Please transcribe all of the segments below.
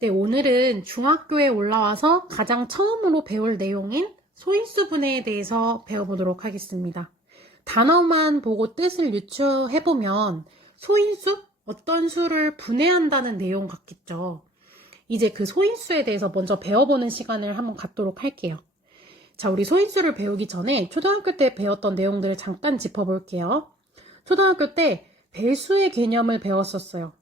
네, 오늘은 중학교에 올라와서 가장 처음으로 배울 내용인 소인수 분해에 대해서 배워보도록 하겠습니다. 단어만 보고 뜻을 유추해보면 소인수? 어떤 수를 분해한다는 내용 같겠죠. 이제 그 소인수에 대해서 먼저 배워보는 시간을 한번 갖도록 할게요. 자, 우리 소인수를 배우기 전에 초등학교 때 배웠던 내용들을 잠깐 짚어볼게요. 초등학교 때 배수의 개념을 배웠었어요.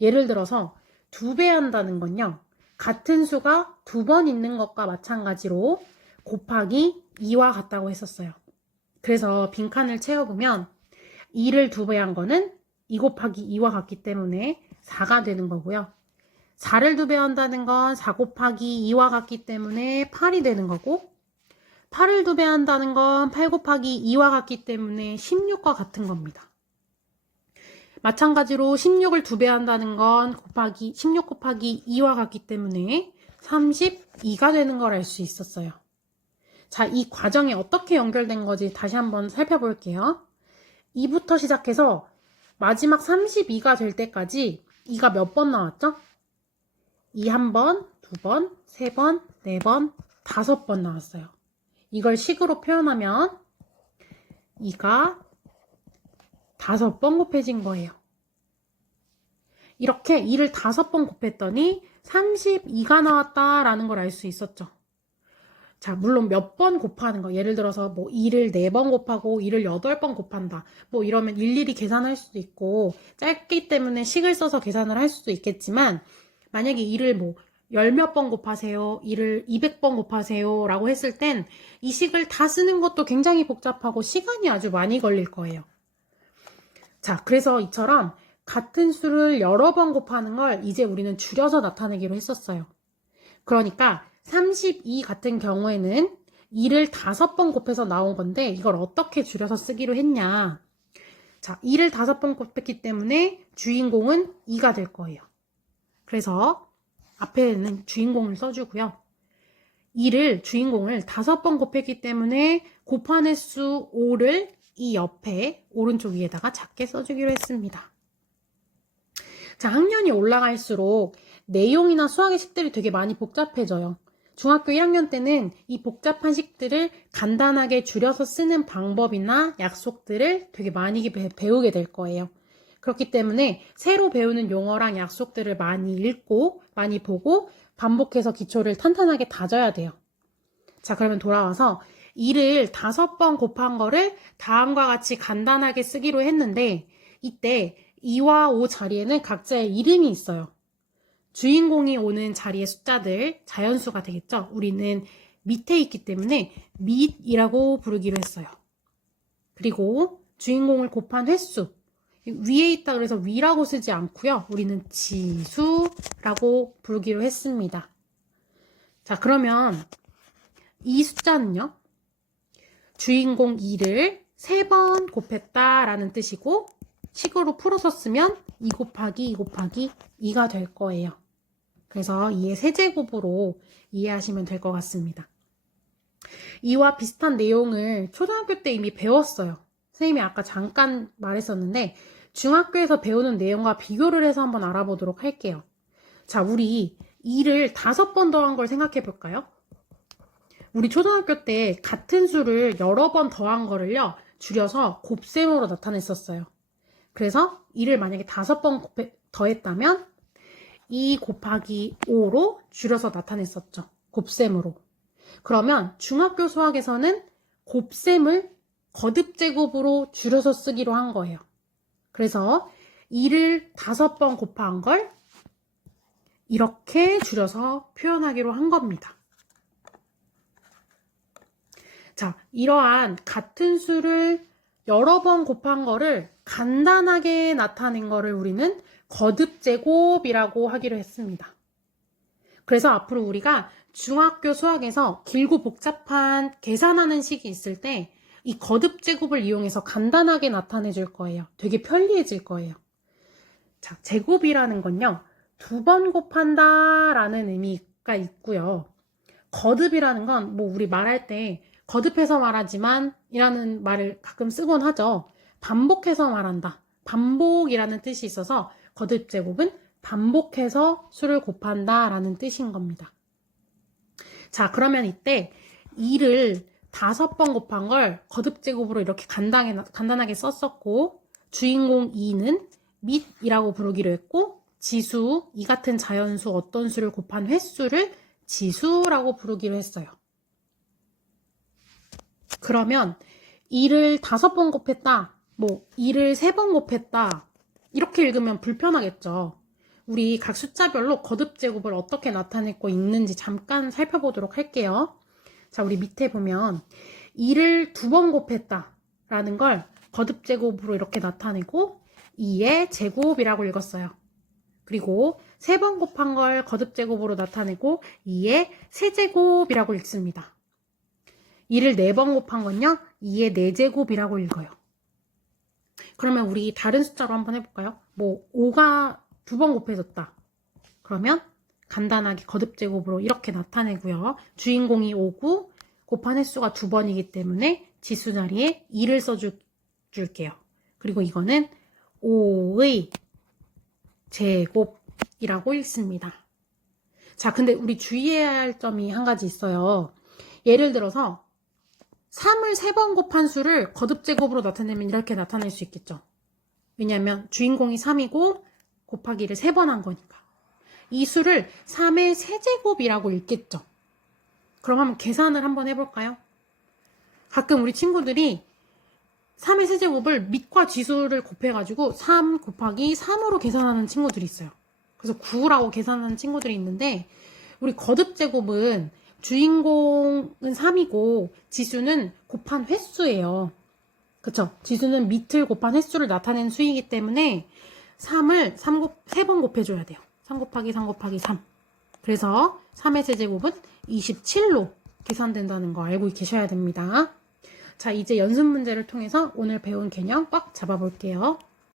예를 들어서 2배한다는 건요. 같은 수가 2번 있는 것과 마찬가지로 곱하기 2와 같다고 했었어요. 그래서 빈칸을 채워보면 2를 2배한 거는 2 곱하기 2와 같기 때문에 4가 되는 거고요. 4를 2배한다는 건 4 곱하기 2와 같기 때문에 8이 되는 거고 8을 2배한다는 건 8 곱하기 2와 같기 때문에 16과 같은 겁니다. 마찬가지로 16을 2배한다는 건 16 곱하기 2와 같기 때문에 32가 되는 걸 알 수 있었어요. 자, 이 과정이 어떻게 연결된 건지 다시 한번 살펴볼게요. 2부터 시작해서 마지막 32가 될 때까지 2가 몇 번 나왔죠? 2 1번, 2번, 3번, 4번, 5번 나왔어요. 이걸 식으로 표현하면 2가 5번 곱해진 거예요. 이렇게 2를 5번 곱했더니 32가 나왔다라는 걸 알 수 있었죠. 자, 물론 몇 번 곱하는 거. 예를 들어서 뭐 2를 4번 곱하고 2를 8번 곱한다. 뭐 이러면 일일이 계산할 수도 있고 짧기 때문에 식을 써서 계산을 할 수도 있겠지만 만약에 2를 뭐 10몇 번 곱하세요. 2를 200번 곱하세요. 라고 했을 땐 이 식을 다 쓰는 것도 굉장히 복잡하고 시간이 아주 많이 걸릴 거예요. 자, 그래서 이처럼 같은 수를 여러 번 곱하는 걸 이제 우리는 줄여서 나타내기로 했었어요. 그러니까 32 같은 경우에는 2를 5번 곱해서 나온 건데 이걸 어떻게 줄여서 쓰기로 했냐. 자, 2를 5번 곱했기 때문에 주인공은 2가 될 거예요. 그래서 앞에는 주인공을 써주고요. 2를 주인공을 5번 곱했기 때문에 곱한 횟수 5를 이 옆에 오른쪽 위에다가 작게 써주기로 했습니다. 자, 학년이 올라갈수록 내용이나 수학의 식들이 되게 많이 복잡해져요. 중학교 1학년 때는 이 복잡한 식들을 간단하게 줄여서 쓰는 방법이나 약속들을 되게 많이 배우게 될 거예요. 그렇기 때문에 새로 배우는 용어랑 약속들을 많이 읽고 많이 보고 반복해서 기초를 탄탄하게 다져야 돼요. 자, 그러면 돌아와서 2를 5번 곱한 거를 다음과 같이 간단하게 쓰기로 했는데 이때 2와 5 자리에는 각자의 이름이 있어요. 주인공이 오는 자리의 숫자들, 자연수가 되겠죠? 우리는 밑에 있기 때문에 밑이라고 부르기로 했어요. 그리고 주인공을 곱한 횟수, 위에 있다 그래서 위라고 쓰지 않고요. 우리는 지수라고 부르기로 했습니다. 자, 그러면 이 숫자는요. 주인공 2를 3번 곱했다라는 뜻이고 식으로 풀어서 쓰면 2 곱하기 2 곱하기 2가 될 거예요. 그래서 2의 세제곱으로 이해하시면 될 것 같습니다. 이와 비슷한 내용을 초등학교 때 이미 배웠어요. 선생님이 아까 잠깐 말했었는데 중학교에서 배우는 내용과 비교를 해서 한번 알아보도록 할게요. 자, 우리 2를 5번 더한 걸 생각해 볼까요? 우리 초등학교 때 같은 수를 여러 번 더한 거를요, 줄여서 곱셈으로 나타냈었어요. 그래서 2를 만약에 5번 더했다면 2 곱하기 5로 줄여서 나타냈었죠. 곱셈으로. 그러면 중학교 수학에서는 곱셈을 거듭제곱으로 줄여서 쓰기로 한 거예요. 그래서 2를 5번 곱한 걸 이렇게 줄여서 표현하기로 한 겁니다. 자, 이러한 같은 수를 여러 번 곱한 거를 간단하게 나타낸 거를 우리는 거듭제곱이라고 하기로 했습니다. 그래서 앞으로 우리가 중학교 수학에서 길고 복잡한 계산하는 식이 있을 때 이 거듭제곱을 이용해서 간단하게 나타내 줄 거예요. 되게 편리해질 거예요. 자, 제곱이라는 건요. 2번 곱한다 라는 의미가 있고요. 거듭이라는 건 뭐 우리 말할 때 거듭해서 말하지만 이라는 말을 가끔 쓰곤 하죠. 반복해서 말한다. 반복이라는 뜻이 있어서 거듭제곱은 반복해서 수를 곱한다 라는 뜻인 겁니다. 자, 그러면 이때 2를 5번 곱한 걸 거듭제곱으로 이렇게 간단하게 썼었고, 주인공 2는 밑이라고 부르기로 했고, 지수, 이 같은 자연수 어떤 수를 곱한 횟수를 지수라고 부르기로 했어요. 그러면 2를 5번 곱했다, 2를 3번 곱했다, 이렇게 읽으면 불편하겠죠. 우리 각 숫자별로 거듭제곱을 어떻게 나타내고 있는지 잠깐 살펴보도록 할게요. 자, 우리 밑에 보면 2를 2번 곱했다 라는 걸 거듭제곱으로 이렇게 나타내고 2의 제곱이라고 읽었어요. 그리고 3번 곱한 걸 거듭제곱으로 나타내고 2의 세제곱이라고 읽습니다. 2를 4번 곱한 건요, 2의 4제곱이라고 읽어요. 그러면 우리 다른 숫자로 한번 해볼까요? 5가 2번 곱해졌다. 그러면 간단하게 거듭제곱으로 이렇게 나타내고요. 주인공이 5고 곱한 횟수가 2번이기 때문에 지수 자리에 2를 써줄게요. 그리고 이거는 5의 제곱이라고 읽습니다. 자, 근데 우리 주의해야 할 점이 한 가지 있어요. 예를 들어서 3을 3번 곱한 수를 거듭제곱으로 나타내면 이렇게 나타낼 수 있겠죠. 왜냐하면 주인공이 3이고 곱하기를 3번 한 거니까. 이 수를 3의 세제곱이라고 읽겠죠. 그럼 한번 계산을 한번 해볼까요? 가끔 우리 친구들이 3의 세제곱을 밑과 지수를 곱해가지고 3 곱하기 3으로 계산하는 친구들이 있어요. 그래서 9라고 계산하는 친구들이 있는데, 우리 거듭제곱은 주인공은 3이고 지수는 곱한 횟수예요. 그쵸? 지수는 밑을 곱한 횟수를 나타낸 수이기 때문에 3을 3번 곱해줘야 돼요. 3 곱하기 3 곱하기 3. 그래서 3의 세제곱은 27로 계산된다는 거 알고 계셔야 됩니다. 자, 이제 연습 문제를 통해서 오늘 배운 개념 꽉 잡아볼게요.